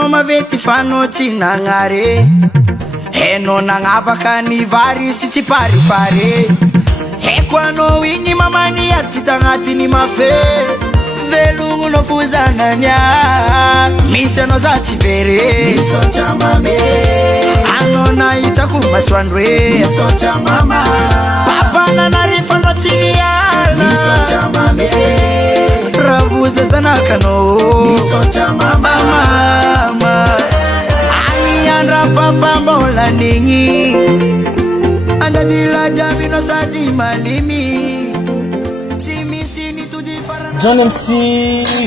anao mavety fanao tsy nagnare hainao nagnavaka ny vary sy tsy paripare haiko anao igny mamany aritry tagnatiny mafe velogno fozananya misy anao za tsy vere misaotra mame anao nahitako masoandro hoe misaotra mama papa nanarifanao tsy niala misaotra mame ravuza zanakanao misaotra mama aniandra papa mbola nigny andadila jamino sady malimy tsy misy nitody farana John MC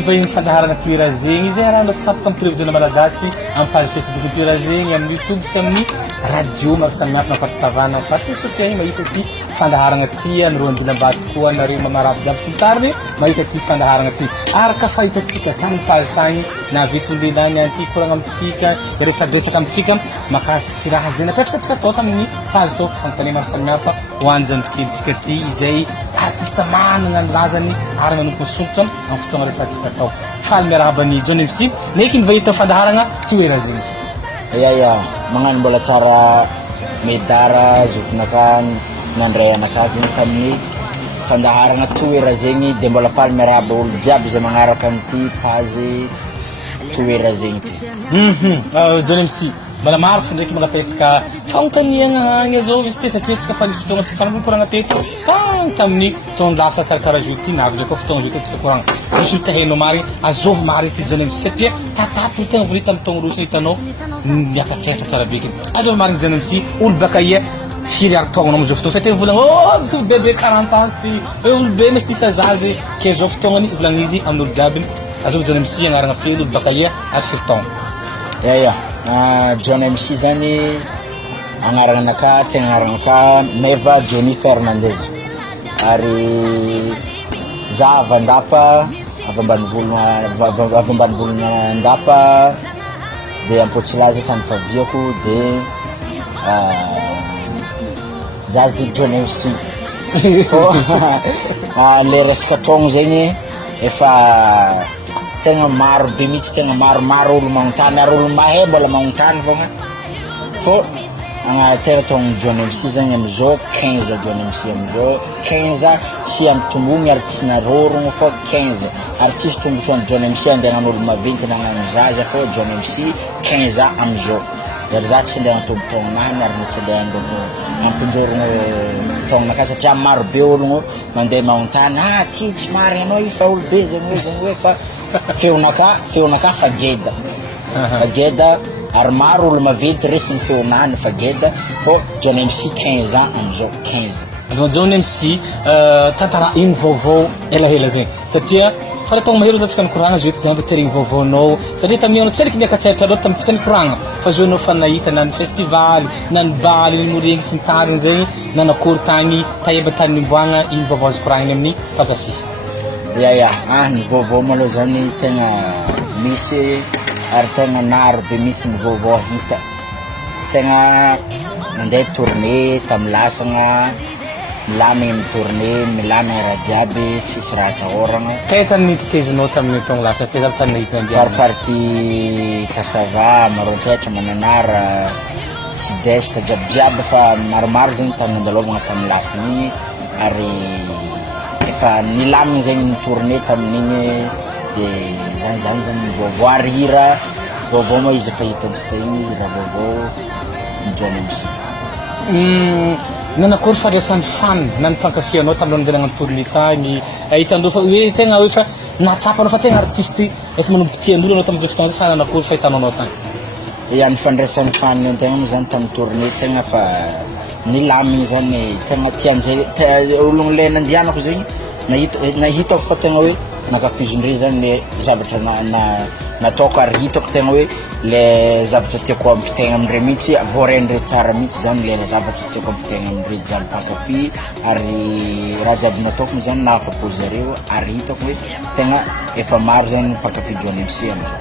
vahiny fandaharana toera zegny izy raha ndasy tapaka amin'ny télévision malagasy amin'ny page Facebook toera zegny amin'ny YouTube sy amin'ny radio maro samihafa mampasy savana faty Sofia igny mahita ty fandaharana ty anyroandinambady koa nareo mamarabo jiaby sy ny tariny mahita ty fandaharana ty araka fahitatsika tany page tagny na vitondrelany anty koragna amitsika resadresaka amitsika makasiky raha zay napetrakatsika atao tamin'ny page tao fanontania maro samihafa hoanjany tikelitsika ty izay artiste manana ny lazany ary manompo solitra amin'ny fotoagna resantsika atao faly miarahaba ny John MC neky ny vahita fandaharana tsy hoe raha zegny ya magnano mbola tsara medara zokinaka nandray anaka zegny tamin'ny fandaharana toera zegny de mbola faly miarahaba olo jiaby zay magnaraka amin'ity page toera zegny ty John MC mbola maro fo ndraiky manapetraka fanontaniagna agny zao izy ty satria tsika faly fotoagna tsika fanamboly koragna teto tagny tamin'ny fotoagna lasa karakara joty na avy ndraiky fotoagna joty tsika koragna misy olo tahainao marigny azovy marigny ty John MC satria tatato olo tegna volita amin'ny taogno rosy hitanao miakatseratra tsara beky azovy marigny John MC olo baka ia firy ary taogna amizao fotoagna satria volagna to bebe 40 ans ty olo be misy ty sazazy ke zao fotoagnany volagna izy amin'olo jiaby azovy John MC agnarana fely olo baka ia ary firy taogna John MC zany agnaranaka tegna agnaranaka Neva Johnny Fernandez ary za avandapa avambanivolona andapa de ampotsilaza tany faviako de za dy John MC le resaka taogno zegny efa tegna maro be mihitsy tegna maro olo magnontany ary olo mahay mbola magnontany fogna fô tegna taogno John MC zany amizao 15 John MC amizao 15 tsy amitombogny ary tsy narorogno fô 15 ary tsisy tombosoan'ny John MC andeha nan'olo maventy nagnano zaza fô John MC 15 amizao ary za tsy andeha natombo taognonany ary tsy andeha ampinjorogno taognonaka satria maro be ologno mandeha magnontany ty tsy marigny anao io fa olo be zegny hoe fa feonaka fa geda ary maro olo maventy resiny feonany fa geda fô John MC 15 ans amizao 15 John MC tantara ino vaovao elahela zegny satria fa taogno mahero za tsika nikoragna zo exemple terigny vaovaonao satria tamin'io tsy ariky miakatseratra loatra tamitsika nikoragna fa zo anao fa nahita na ny festivaly na ny baly ny moregny sy ny tariny zegny na nakory tagny taheba tany nimboagna ino vaovao azo koragniny amin'ny mpakafy ny vaovao maloha zany tegna misy ary tegna naro be misy ny vaovao hita tegna mandeha tournée tamy lasagna milamigny ny tournée milamigny raha jiaby tsisy raha tahoragna taitany nititezinao tamin'ny taogno lasa teza tany nahita parparty kasava marontsetra mananara sud-est jiabijiaby fa maromaro zegny tany nandalovagna tamy lasagny ary efa nilamigny zegny ny tournée tamin'igny de zany vaovao ary hira vaovao moa izy efa hitantsika igny raha vaovao ny John MC nanakory fadraisan'ny fan na ny mpankafy taminao nandeha tournée tagny ahitandreo fa hoe tegna hoe fa natsapanao fa tegna artiste efa manomboky tian'olo anao tamizay fotoagna zay sa nanakory fahitanao tagny ny fandraisan'ny fan antegna moa zany tamy tournée tegna fa nilamigny zany tegna tianjay ologno le nandianako zegny nahitako fa tegna hoe nakafizindre zany le zavatra nataoko ary hitako tegna hoe le zavatra tiako ampitegna amindre mihitsy voarendre tsara mihitsy zany le zavatra tiako ampitegna amindre zany mpakafy ary raha jiaby nataoko zany nahafapo zareo ary hitako hoe tegna efa maro zany mpakafy John MC amizao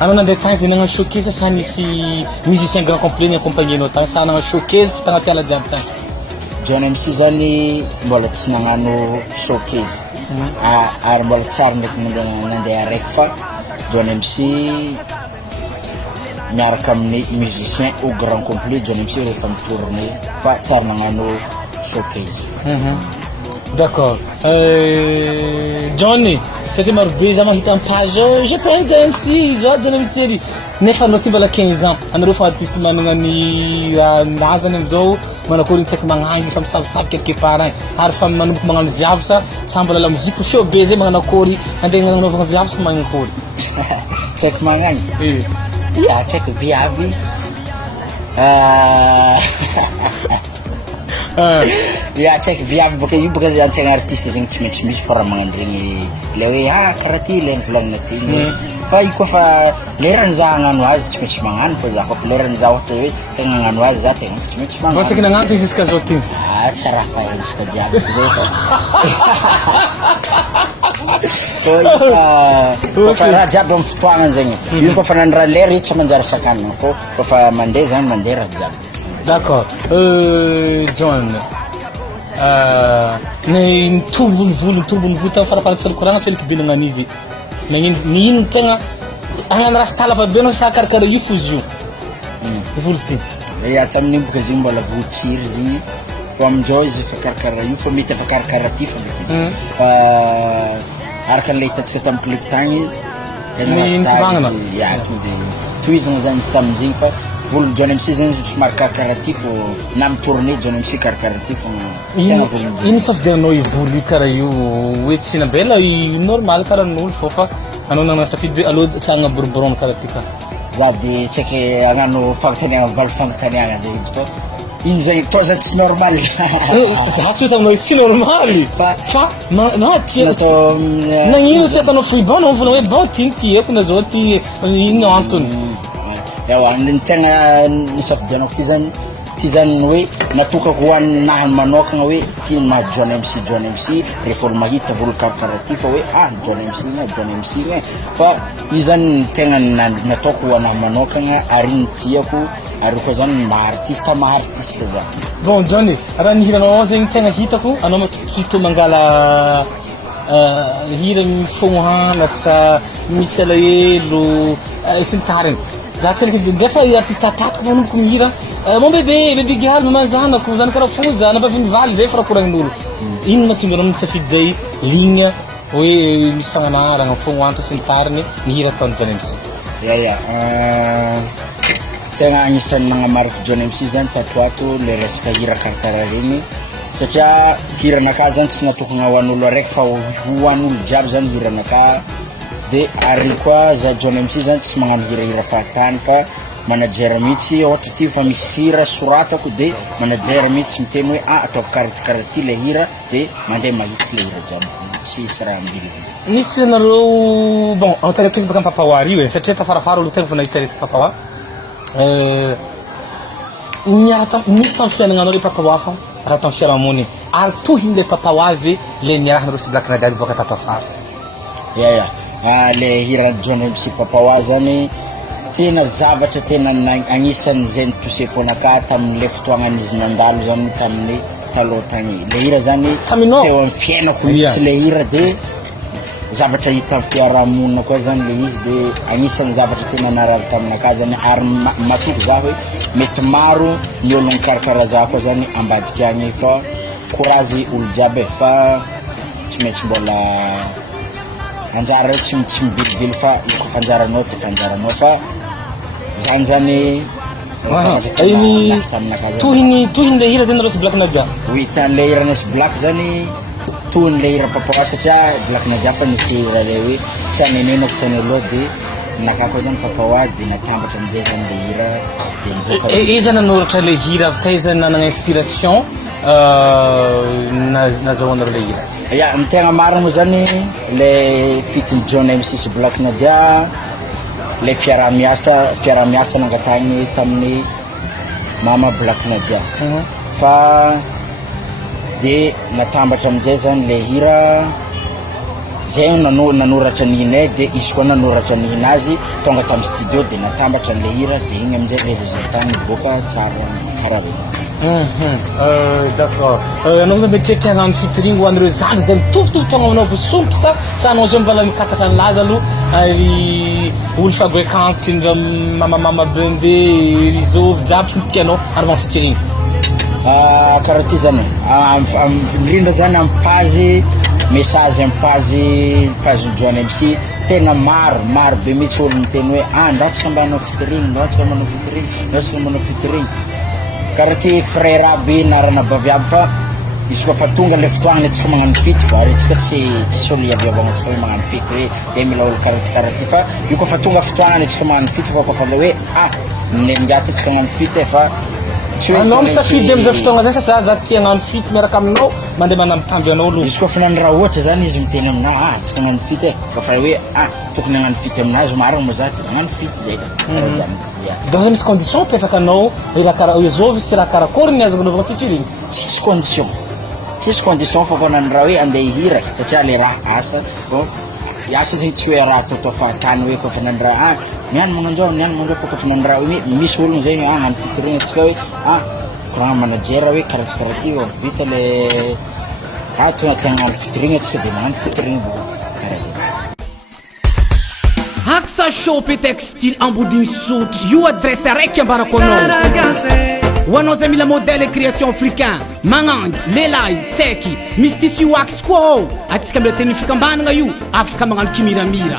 anao nandeha tagny zay nagnano showcase sa nisy musicien grand complet ny accompagner-nao tagny sa nagnano showcase fa tagnaty ala jiaby tagny John MC zany mbola tsy nagnano showcase ary mbola tsara ndraiky nandeha araiky fa John MC miaraka amin'ny musicien au grand complet John MC rehefa mitourné fa tsara nagnano showcase. D'accord. Johnny, satria marobe za mahita page je t'aime John MC, je John MC ry. Nefa anao ty mbola 15 ans, anareo fa artiste manana ny razany amizao manakory ny tsaiky magnainy fa misavisavi quelque part agny ary fa manomboka magnano viavy sa mbola la mozika show be zay magnano akory andeha nanaovana viavy sa magnano akory Tsaiky magnagny ya tsaiky viavy ya tsaiky viavy boka io boka antegna artiste zegny tsy maintsy misy fa raha magnano regny le hoe karaha ty le nivolanina ty fa io koa fa lerany za hagnano azy tsy maintsy magnano fa za fa lerany za ohatra hoe tegna hagnano azy za tegna tsy maintsy magnano. Vosaky nagnantony jusqu'à zao ty. Tsy raha fa isaka jiaby fa raha jiaby amin'ny fotoagnany zegny izy koa fa nandraha lera tsy manjary sakanina fô koa mandeha zany mandeha raha jiaby. D'accord. John, ny tombolovolo tamin'ny farafarantsary koragna tsy eloko be nagnanizy nagnino tegna agnano rasta lava be anao sa karakara io fo izy io volo ty ya tamin'iny boka zegny mbola voatsiry zegny fa amin'izao izy efa karakara io fa mety efa karakara ty fa mety izy fa araka an'ilay hitantsika tamin'ny clip tagny tegna rasta ya tohizana zany izy tamin'izegny fa volo John MC zegny somary karakara ty fô na mitourné John MC karakara ty fô tegna volony ino safidianao ivolo io karaha io hoe tsy nambela normal karaha n'olo fô fa anao nanana safidy hoe aloha tsagna boriborona karaha ty ka za de tsaiky hagnano fagnontaniagna valy fagnontaniagna zay izy fa ino zay to za tsy normal za tsy hoe taminao tsy normaly fa natao nagnino tsy atanao foy bao nao volana hoe bao ty ty eko na zao ty ino antony ewa ny tegna nisafidianako ty zany hoe natokako ho aninahy manokagna hoe ty na John MC rehefa olo mahita volo karakara ty fa hoe John MC fa io zany tegna nataoko ho anahy manokagna ary ny tiako ary koa zany maha-artiste za. Bon Johnny, raha nihiranao ao zegny tegna hitako anao mahito mangala hira mifognohana sa misy alahelo sy ny tariny za tsy elaka ndefa artiste atatiko manomboka mihira mon bébé galy maman zanako zany karaha foza napaviny valy zay fa raha koragnin'olo ino mahatonga anao nisafidy zay ligna hoe misy fagnanaragna fognoanto sy ny tariny nihira ataony John MC. Ya tegna agnisan'ny nagnamariky John MC zany tatoato le resaka hira karakara regny satria hiranaka zany tsy natokana ho an'olo araiky fa ho an'olo jiaby zany hiranaka de ary koa za John MC zany tsy magnano hirahira fahatany fa manajera mihitsy ohatra ty fa misy hira soratako de manajera mihitsy miteny hoe ataoko karaha ty le hira de mandeha mahitsy le hira jiaby tsy misy raha ambilivily. Misy anareo bon antareko baka amin'ny papawa io satria tafarafara olo tegna vao nahita resaka papawa misy tamin'ny fiainagnanao le papawa fa raha tamin'ny fiarahamony ary tohiny le papawa ave le niarahanareo sy Black Nadiary boaka tatafara. Ya le hira John MC papawa zany tena zavatra tena agnisan'ny zay nitose fonaka tamin'le fotoagnan'izy nandalo zany tamin'ny taloha tagny le hira zany teo amin'ny fiainako mihitsy le hira de zavatra hita amin'ny fiarahamonina koa zany le izy de agnisan'ny zavatra tena narary taminaka zany ary matoko za hoe mety maro ny olo nikarakara za koa zany ambadika agny fa courage olo jiaby fa tsy maintsy mbola anjara tsy mivilivily fa iko fanjaranao ty fanjaranao fa zany iny tohiny le hira zany nareo sy Black Nadia hitan'le hira nasy Black zany tohiny le hira papawa satria Black Nadia fa nisy hira le hoe tsy anenenako tany aloha de nakako zany papawa de natambatra amizay zany le hira iza nanoratra le hira taiza nanagna inspiration nazahoanareo le hira. Ya ny tegna marina zany le fitiny John MC sy Black Nadia le fiaramiasa nangatagny tamin'ny mama Black Nadia fa de natambatra amizay zany le hira zay nanoratra nihinay de izy koa nanoratra nihinazy tonga tamin'ny studio de natambatra le hira de igny amizay le résultat miboaka tsara karaha d'accord anao mba mieritreritra hagnano featuring ho an'ireo zandry zay mitovitovy tagnao anao vosompy sa anao zay mbola mikatsaka an'azy aloha ary olo fagoekantry ndra mamamama bende rizovy jiaby tianao ary mafitiriny karaha ty zany indrindra zany amin'ny message amin'ny page John MC tena maro be mihitsy olo miteny hoe ndatsika mbanao featuring ndatsika manao featuring karaha ty frère aby narana bavy aby fa izy koa fa tonga le fotoagna atsika magnano fity fa ary tsika tsy solo iaviavagna atsika hoe magnano fity hoe zay mila olo karaha ty fa io koa fa tonga fotoagna atsika magnano fity fa koa fa le hoe nengaty atsika magnano fity fa anao misafidy amizay fotoagna zay sa za tia hagnano fity miaraka aminao mandeha manambitamby anao aloha izy koa fa nany raha ohatra zany izy miteny aminao tsika hagnano fity fa fa hoe tokony hagnano fity aminazy marina moa za tia hagnano fity zay donc misy condition mipetraka anao izovy sy raha karakory ny azoko naovana featuring tsisy condition fa koa nany raha hoe andeha hira satria le raha asa asa zegny tsy hoe raha ataotao fahatany hoe koa fa nany raha niany magnanjao fa koa fa nany raha hoe misy ologno zegny hagnano featuring atsika hoe courant manager hoe karaha ty vita le tonga tia hagnano featuring atsika dia magnano featuring Haxa Shop et Textile Ambodiny Sotry io adresse araiky ambarako anao ho anao zay mila modèle création africain magnangy lelahy tseky misy tissu wax koa ao atsika mila teny fikambanagna io afaka magnano kimiramira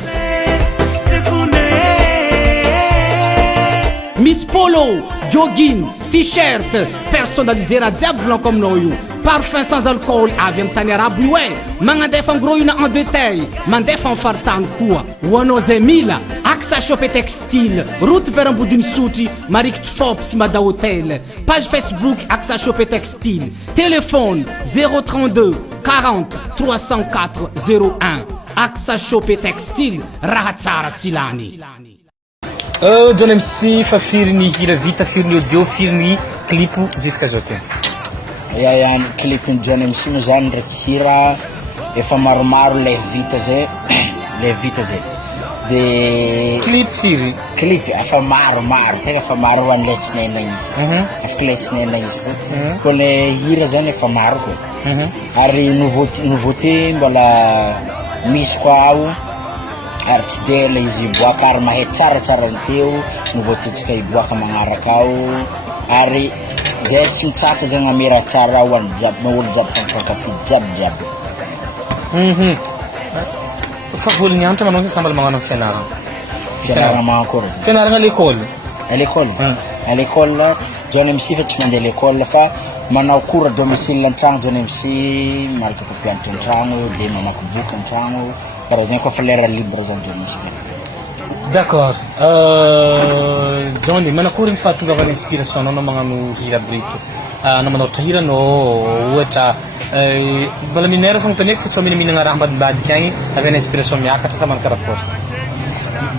misy polo jogging t-shirt personnalisé raha jiaby volanko aminao io parfum sans alcool avy amin'ny tany arabo io magnadefa ngro io na en détail mandefa amin'ny faritany koa ho anao zay mila Haxa Shop et Textile route vers Ambodiny Sotry marikitry fop sy mada hôtel page Facebook Haxa Shop et Textile téléphone 032 40 304 01 Haxa Shop et Textile raha tsara tsy lany John MC fa firy ny hira vita firy ny audio firy ny clip jusqu'à aujourd'hui yani clip ny John MC moa zany ndraiky hira efa maromaro le vita zay de clip firy clip efa maromaro tegna efa maro ho an'le tsinena izy parce que le tsinena izy ko le hira zany efa maro koa ary nouveauté mbola misy koa ao ary tsy de le izy iboaka ary mahay tsaratsara ny teo nouveauté tsika iboaka magnaraka ao ary zay tsy mitsaka zay gnamera tsara ho an'ny jiaby olo jiaby tampakafidy jiaby fa voligny antra manao sambal magnano fianarana magnakory fianarana à l'école John MC fa tsy mandeha l'école fa manao cours domicile an-tragno John MC malaka mpampianatra an-tragno dia mamaky boky an-tragno karaha zay koa fa lera libre zany John MC d'accord Johnny manakory ny fahatongavana inspiration anao magnano hira brito na manaotra hira anao ohatra mbola minera fogna taniako fa tsy mihinana raha mbadimbadika agny avy ana inspiration miakatra sa manakara poste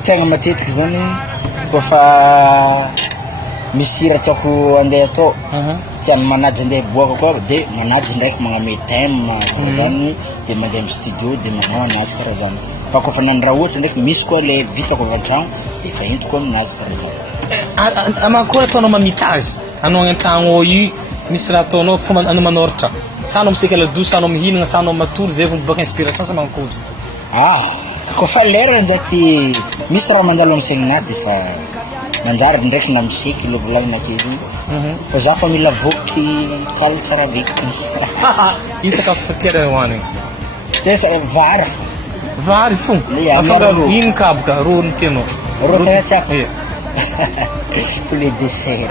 tegna matetiky zany koa fa misy hira tiako andeha atao tiany manajy andeha boaka koa dia manajy ndraiky magname thème zany dia mandeha amin'ny studio dia manao anazy karaha zany fa koa fa nany raha ohatra ndraiky misy koa le vitako avy an-tragno dia fa entiko aminazy karaha zany amakory ataonao mamitazy anao agny an-tragno ao io misy raha ataonao fa anao manoratra sa anao miseka ladou sa anao mihinagna sa anao matory zay vao miboaka inspiration sa magnakory koa fa lera ndraiky misy raha mandalo amin'ny saigninahy dia fa manjary ndraiky na miseky le volagnina kely fa za fa mila voky kalo tsara beky io sakafo fakera hoanigny dia vary fo afangaro ino kaboka ro ny tianao ro tena tiako poulet dessert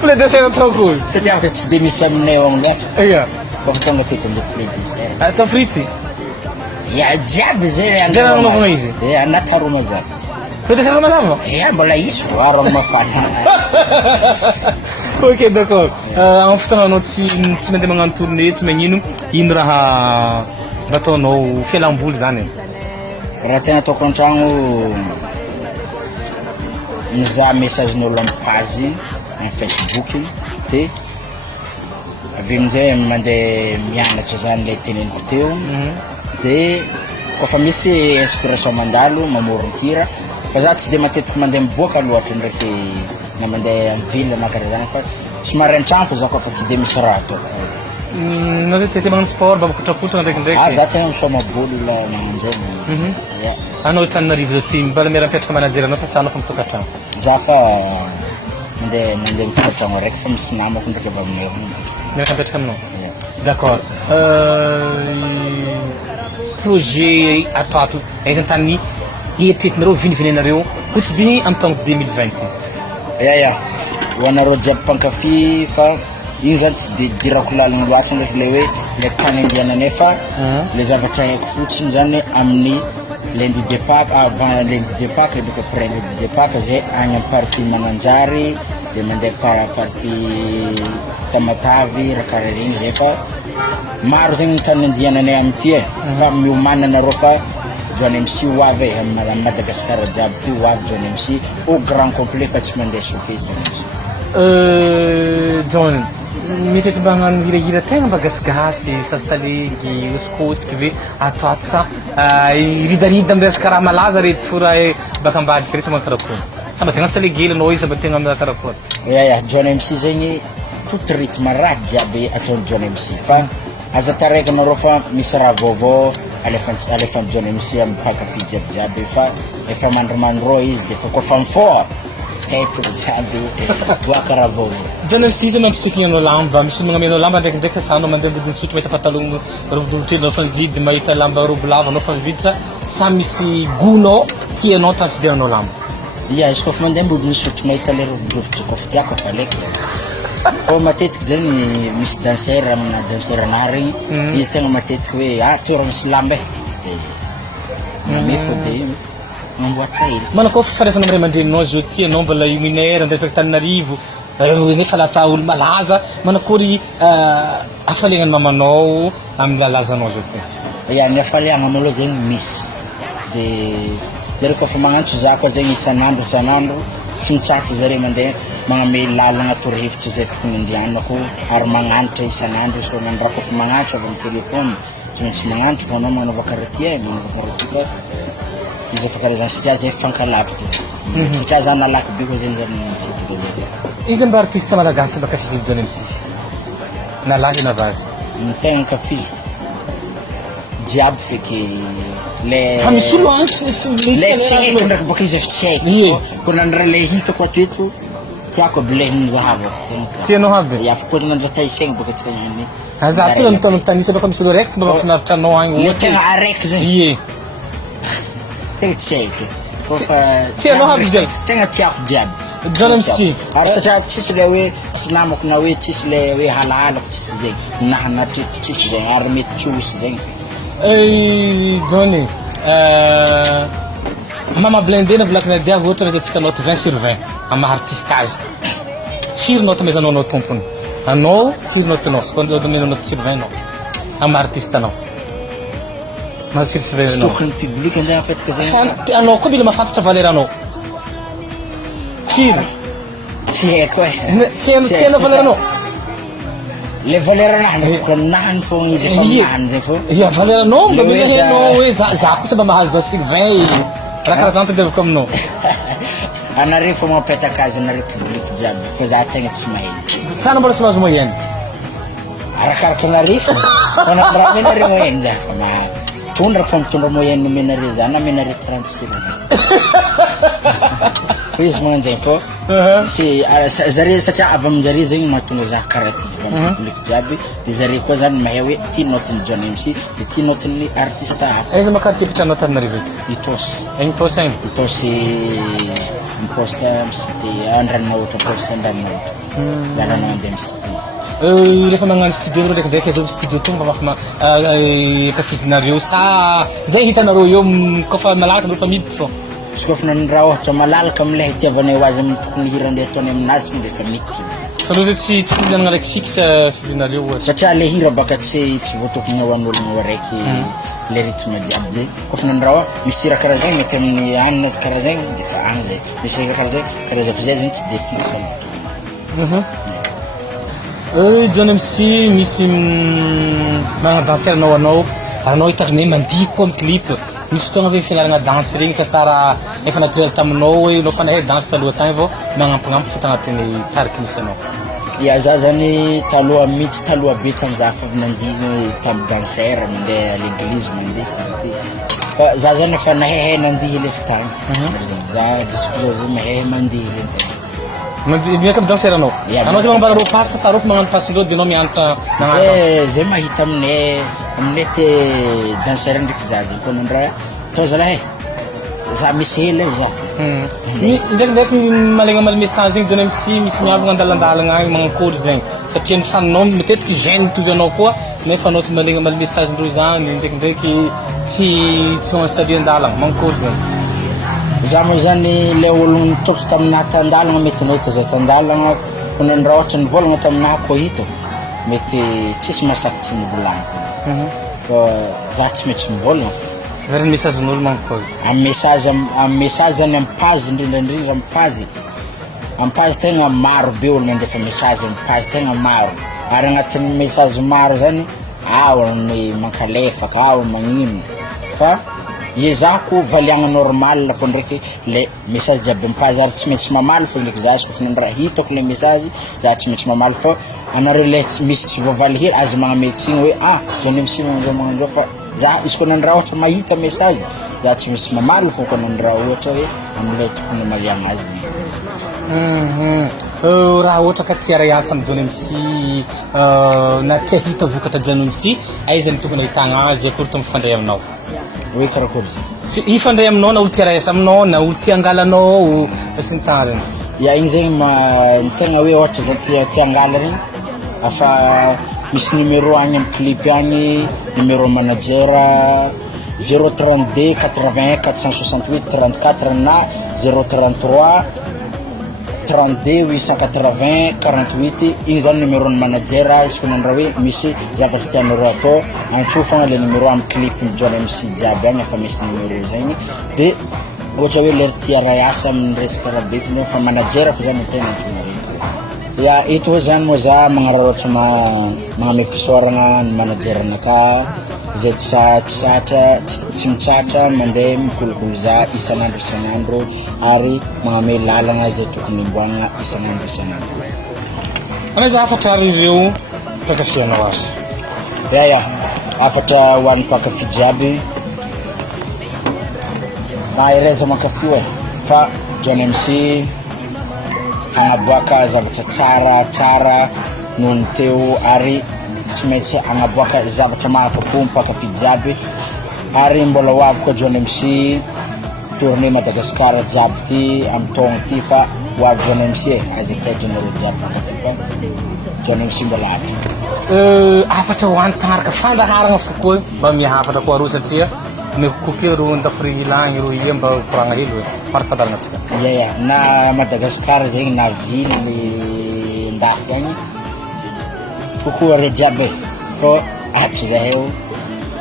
poulet dessert atao kory satria ka tsy dia misy aminay ao loatra fa tonga teto amle poulet dessert atao frity jiaby zay anaovagna izy anaty haroma zany poulet dessert mazava mbola iso aro amin'ny mafana ok d'accord amin'ny fotoana anao tsy mandeha magnano tournée tsy magnino ino raha ataonao fialam-boly zany raha tena ataoko an-tragno mizaha messagen'olo amin'ny page amin'ny Facebook dia avy amin'izay mandeha mianatra zany le teneniko teo dia koa fa misy inspiration mandalo mamorony hira fa za tsy dia matetiky mandeha miboaka loatra ndraiky na mandeha amin'ny ville na karaha zany fa somary an-tragno fa za koa fa tsy dia misy raha ataoko nareo tete magnano sport mba makotrapotana ndraikindraiky za tegna misoma bola magnanjegny ia anao Antananarivo zao ty mbala miara-mipetraka manajery anao sasanao fa mitokantrano za fa mandeha mitokantrano araiky fa misy namako ndraiky avy aminay miaraka mipetraka aminao d'accord projet atoato aiza tany eritreretinareo vinivinenareo ko tsy diny amin'ny taogno 2020 ia ho anareo jiaby mpankafy fa io zany tsy de dirako lalagna loatra ndraiky le hoe le tany andiananay fa le zavatra haiko fotsiny zany amin'ny lundi de Pâques avant lundi de Pâques ndraiky après lundi de Pâques zay agny amin'ny partie Mananjary de mandeha partie Tamatavy raha karaha regny zay fa maro zegny ny tany andiananay amty fa miomana anareo fa John MC ho avy amin'ny Madagasikara jiaby ty ho avy John MC au grand complet fa tsy mandeha showcase John MC John mitety mba hagnano hirahira tegna mba gasigasy sasalegy osikosiky ve atoato sa ridarida amin'ny resaka raha malaza rety fo raha baka ambadiky rety sa magnano karakory sa mba tegna salegely anao izy mba tegna amin'ny karakory ia John MC zegny tout rythme raha jiaby ataony John MC fa aza taraiky anareo fa misy raha vaovao alefan'ny John MC amin'ny mpankafy jiaby fa efa mandromandro izy de fa kofa mifoa teto jiaby boaka raha vaovao John MC izy mampisikigny anao lamba misy magnamenao lamba ndraikindraiky sasanao mandeha ambodiny sotro mahita patalogno rovidovitry anao fa mividy mahita lamba robo lava anao fa mividy sa misy gonao tianao tafidianao lamba ia izy kofa mandeha ambodiny sotro mahita le rovidovitry kofa tiako fa aleky ko matetiky zegny misy danser amina danser anahy regny izy tegna matetiky hoe toera misy lamba de mamefo de mamboatra hely manako fifandraisana amin'ny ray aman-dreninao zao ty anao mbola minaire andeha Antananarivo nefa lasa olo malaza manakory hafaliagnany mamanao amin'ny lalazanao zao ty ia ny hafaliagna malôha zegny misy de zare kofa magnantso za koa zegny isan'andro tsy mitsaky zare mandeha magname lalagna torohevitra zay tokony andianako ary magnanitra isan'andro izy koa mandraha kofa magnantso avy amin'ny telefôny tsy maintsy magnantro fa anao manova karaha ty manova karaha ty fa izy efa karazany satria zay fankalavitra zay satria za nalaky be koa zegny zany tsy izy mba artiste malagasy mba kafizy John MC na lahy na vavy ny tegna kafizo jiaby feky le fa misy olo any le tsy haiko ndraiky baka izy efa tsy haiko ko nandraha le hitako atreto tiako abilehiny zahava tianao aby ia fa koa nandraha taisegny baka tsy kagnany za tsy mitano tanisa baka misy olo raiky mba mahafinaritra anao agny le tegna araiky zany ie tegna tsy haiko kofa tianao aby zay tegna tiako jiaby John MC ary satria tsisy le hoe sy namako na hoe tsisy le hoe halahalako tsisy zegny nahanatreto tsisy zegny ary mety tsosy zegny Johnny mama blindé na volakina dia ohatra izy atsika note 20/20 amin'ny artistage firy note mezanao anao tompony anao firy note anao sokony zao mezanao note sur 20 anao amin'ny artiste anao mas firy sur 20 anao tokony public andeha apetraka zegny anao koa mila mahafantatra valeur anao firy tsy haiko tsy hainao valeur anao le valeur anahy ko nahany fogna izy efa nahany zay fo ia valeur anao mba mila hainao hoe za kosa mba mahazo sur 20 raha karaha zany tadiavako aminao anareo fa mapetaka azy anareo public jiaby fa za tegna tsy mahay sana mbola tsy mahazo moyenne arakaraka anareo fa raha menareo moyenne za fa tondra fa mitondra moyenne menareo za na menareo 36 izy magnano zay fo sy zare satria avy aminjare zegny mahatonga za karaha ty avy public jiaby de zare koa zany mahay hoe ty notiny John MC de ty notiny artiste hafa aiza makary ty pitrano Antananarivo itosy itosy agny itosy miposta misity andraninaohatra posta andraninaohatra lalana mandeha misity rehefa magnano studio reo ndraikindraiky azao studio tonga mba kafizinareo sa zay hitanareo eo kofa malaky nareo fa miditra fô izy kofa raha ohatra malalaka amilay hitiavanay ho azy amin'ny tokony hira andeha ataony aminazy tonga efa miditra fa lo zay tsy minanana raiky fixe filinareo ohatra satria le hira baka tsy voatokony ho an'ologno araiky le rythme jiaby de kofa nandraha misy hira karaha zegny mety amin'ny anina karaha zegny de fa agny zay misy hira karaha zegny karaha zay fa zay zegny tsy de fixe John MC misy magnano danser anao hitazone mandihy koa amin'ny clip misy fotoagna hoe fianaragna danse regny sasara efa naturel taminao hoe anao fa nahay danse taloha tagny vao magnampignampy fa tagnatin'ny tariky misy anao Ya za zany taloha mihitsy taloha be tam'za fa nandigny tam danser mandeha à l'église mandeha fa za zany efa nahehe nandihy lefa tagny za disiko za mahehe mandihy reny tagny miaka amy danser anao anao zay magnambara ro passe sa ro fa magnano passe loha de anao mianatra zay mahita aminay te danser ndraiky za zay koa nandraha to zalahy za misy hela za ndraikindraiky malegna maly message igny zany misy miavagna andalandalagna agny magnakory zegny satria ny faninao matetiky gêne mitovy anao koa nefa anao tsy malegna maly message ndreo zany ndraikindraiky tsy mansalia andalagna magnakory zegny za moa zany le olo nitokotry taminahy tandalagna mety nahita zay tandalagna ko nandraha ohatra nivolagna taminahy koa hita mety tsisy mahasaky tsy nivolagniko fa za tsy maintsy mivolagna zariny message n'olo magnakory amy message zany amy page indrindrandrindra amy page tegna maro be olo mandefa message amy page tegna maro ary agnatin'ny message maro zany ao ny mankalefaka ao magnino fa iezako valiagna normal fo ndraiky le message jiaby amy page ary tsy maintsy mamaly fo ndraiky za kofa nandraha hitako le message za tsy maintsy mamaly fa anareo le misy tsy voavaly hely azy magnamety igny hoe zany MC magnanzao fa za izy koa nandraha ohatra mahita message za tsy misy mamaly fo koa nandraha ohatra hoe amile tokony maliagna azy raha ohatra ka tia raiasa amy John MC na tia hita vokatra John MC aiza ny tokony ahitagna azy akory to mifandray aminao hoe karakory zay ifandray aminao na olo tia raiasa aminao na olo tia angalanao sy ny tagna regny ya igny zegny tegna hoe ohatra za tia angala regny afa misy numéro agny amy clip agny numéro manager 032 81 468 34 na 033 32 880 48 igny zany numéro ny manager izy ko nandraha hoe misy zavatra tianareo atao antsofagna le numéro amy clip ny John MC jiaby agny efa misy numéro zegny de ohatra hoe lery tia raiasa amin'ny resaka rabeko no fa manager fa zany tegna antsona regny ya ito hoe zany moa za magnararoatra magname fisaoragna ny manageranaka zay tsy mitsatra mandeha mikolokolo za isan'andro ary magname lalagna zay tokony imboagna isan'andro amay za afatra ary ireo mpakafianao azy ya afatra ho an'ny mpakafy jiaby na ireza makafy hoe fa John MC agnaboaka zavatra tsara noho ny teo ary tsy maintsy agnaboaka zavatra mahafa-po mpakafy jiaby ary mbola hoavy koa John MC tournée Madagascar jiaby ty amy taogno ty fa hoavy John MC azy taitranareo jiaby mpakafy fa John MC mbola afatra ho an'ny mpagnaraka fandaharagna fo koa mba mihafatra koa ro satria mekokoke ro ndafri ilagny ro ie mba koragna hely hoe farafadaragna atsika ya na Madagascar zegny na ville ndafy agny kokoa re jiaby fa atry zahay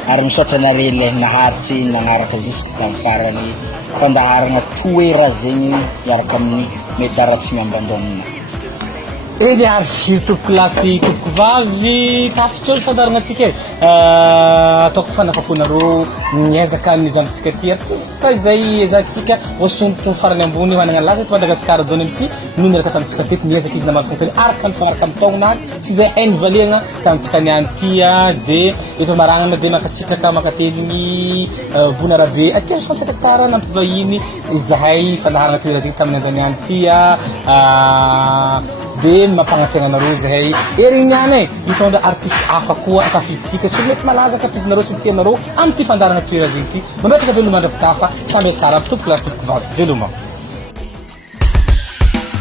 ary misaotra nare le naharitry nagnaraka jusque tamy farany fandaharagna toera zegny miaraka amin'ny medara tsy miambandonina edy ary sy tompoko lasy tompoko vavy tapitra olo fandaragna atsika ataoko fanafaponareo miezaka mizantsika ty fa izay ezatsika voasombotro ny farany ambony managna laza eto Madagascar John MC no miaraka tamitsika teto miezaka izy namary fontany araka mifagnaraka amy taognanazy tsy zay hainy valiagna tamitsika niany tya de efa maragnana de makasitraka makateligny Bonarabe aty santsakatara nampivahiny zahay fandaharagna toera zegny tamin'ny andaniany tya de mampagnantenanareo zahay erigny niany mitondra artiste hafa koa akafitsika so mety malaza akafizinareo sy tianareo amy ty fandaragna toera zegny ty mametraka veloma andrapitafa samby tsara amy tompoko lasy tompoko vavy veloma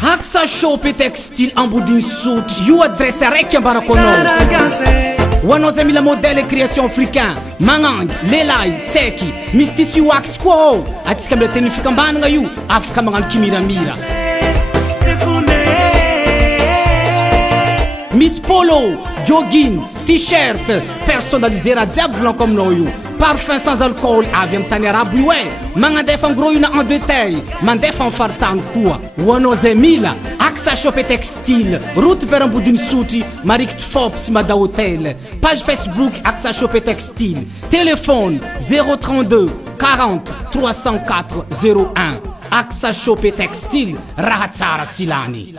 Haxa Shop et Textile Ambodiny Sotry io adresse araiky ambarako anao ho anao zay mila modèle création africain magnangy lelay tseky misy tissu wax koa ao atsika amile teny fikambanagna io afaka magnano kimiramira Miss Polo, jogging, t-shirt, personnalisé ra diable blanc comme nous. Parfum sans alcool, avy amy tany arabo io e. Magnadefa gros io na en détail, mandefa fartany koa. Ho anao zay mila, Haxa Shop et Textile, route vers Ambodiny Sotry, marikitry Fops Mada Hotel. Page Facebook Haxa Shop et Textile. Téléphone 032 40 304 01. Haxa Shop et Textile, raha tsara tsilany.